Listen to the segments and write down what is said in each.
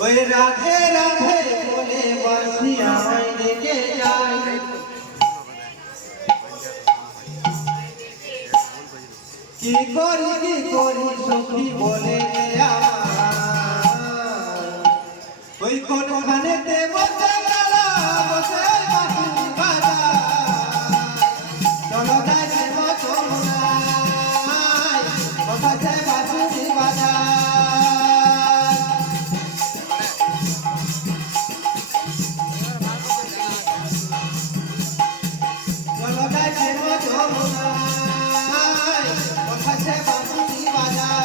ওই রাধে রাধে বলে বাঁশি আমায় ডেকে যায়, কি করি সখী বলে ওই কোনখানেতে বসে গেল বসে বাঁশি বাজায়, চলো যাই দেব যমুনায় বসাছে বাঁশি বাজায়। চলো যাই দেব যমুনায় বসাছে বাঁশি বাজায়।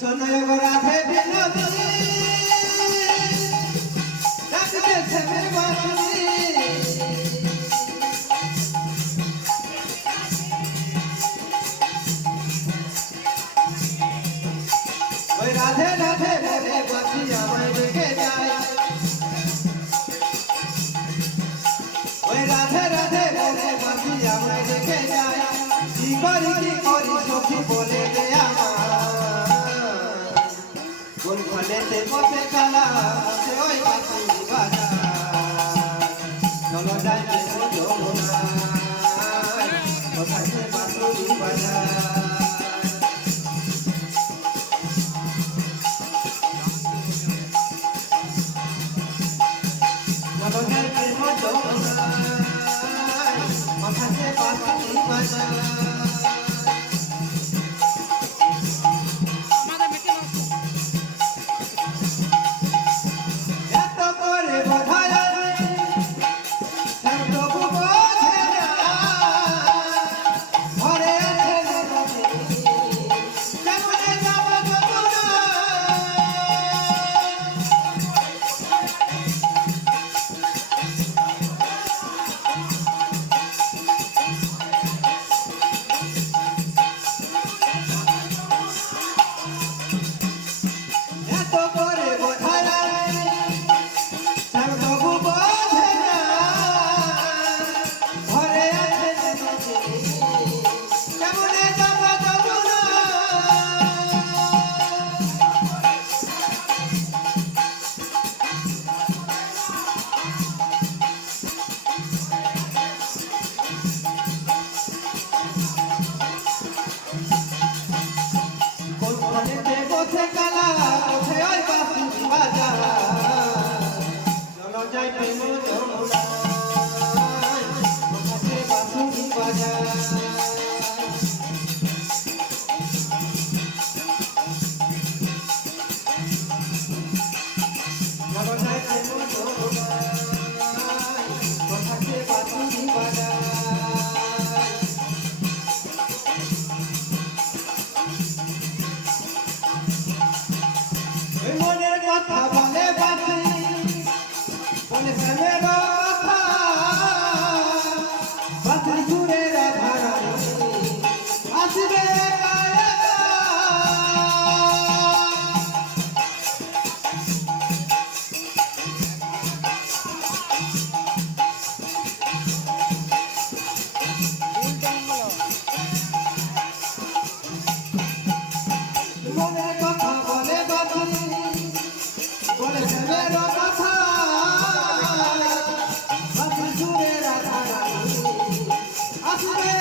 শোনো গো রাধে বিনোদিনী ডাকতে ছেলে বাঁশি, ওই রাধে রাধে বলে বাঁশি আমায় ডেকে যায়, ওই রাধে রাধে বলে বাঁশি আমায় ডেকে যায়, কি করি সখী বলে দে কোনখানেতে বসে কালা বসে ওই বাঁশি বাজায়, চলো যাই দেব যমুনায় বসাছে বাঁশি বাজায়। চলো যাই দেব যমুনায় বসাছে বাঁশি বাজায়। বসে কালা বসে ওই বাঁশি বাজায়, চলো যাই প্রেম যমুনায় বসাছে বাঁশি বাজায়। চলো যাই প্রেম যমুনায় বসাছে বাঁশি বাজায়। মনের কথা বলে বাঁশি বলে প্রেমের কথা, বাঁশি সুরে রাধা রানী আসবে গায়ে মনের কথা বলে বাঁশি বলে প্রেমের কথা, বাঁশি সুরে রাধা রানী আসবে